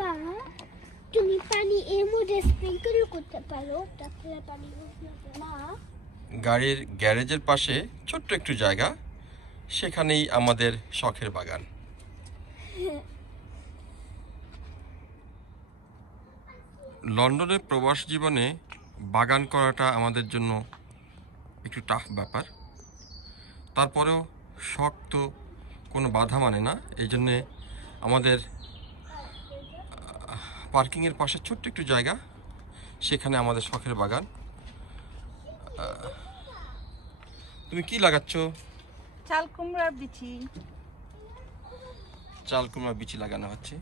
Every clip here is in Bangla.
মা তুমি পানি এর মধ্যে স্প্রিংকেল করতে পারো তাহলে পানি মা গাড়ির গ্যারেজের পাশে ছোট্ট একটু জায়গা, সেখানেই আমাদের শখের বাগান। লন্ডনের প্রবাস জীবনে বাগান করাটা আমাদের জন্য একটু টাফ ব্যাপার, তারপরেও শখ তো কোনো বাধা মানে না। এই জন্যে আমাদের পার্কিংয়ের পাশে ছোট্ট একটু জায়গা, সেখানে আমাদের শখের বাগান। তুমি কি লাগাচ্ছ? চাল কুমড়ার বিচি। চাল কুমড়ার বিচি লাগানো হচ্ছে।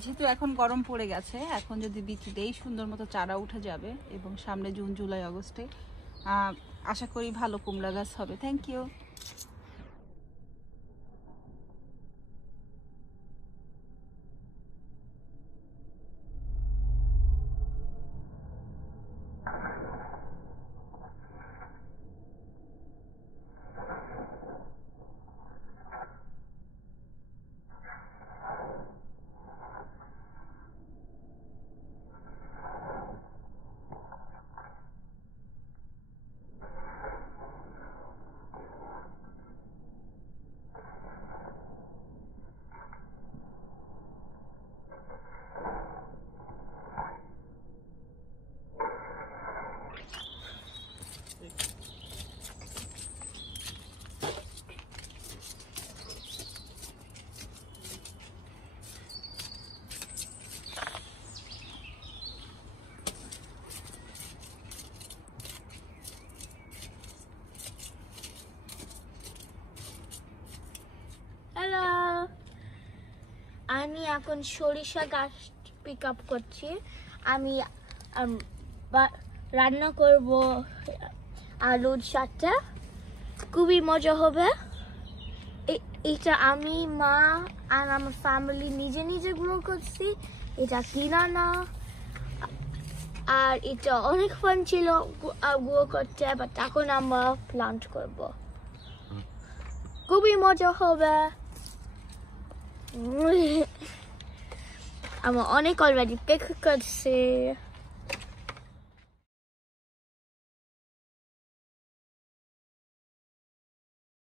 যেহেতু এখন গরম পড়ে গেছে, এখন যদি বিচি দেই সুন্দর মতো চারা উঠে যাবে এবং সামনে জুন জুলাই আগস্টে আশা করি ভালো কুমড়া গাছ হবে। Thank you. হ্যালো, আমি এখন সরিষা গাছ পিক আপ করছি। আমি রান্না করব আলুর সাথে, খুবই মজা হবে। এটা আমি, মা আর আমার ফ্যামিলি নিজে নিজে গ্রো করছি, এটা কিনা না। আর এটা অনেক ফান ছিল গ্রো করতে, বাট এখন আমরা প্লান্ট করব, খুবই মজা হবে। আমার অনেক অলরেডি পিক করছে।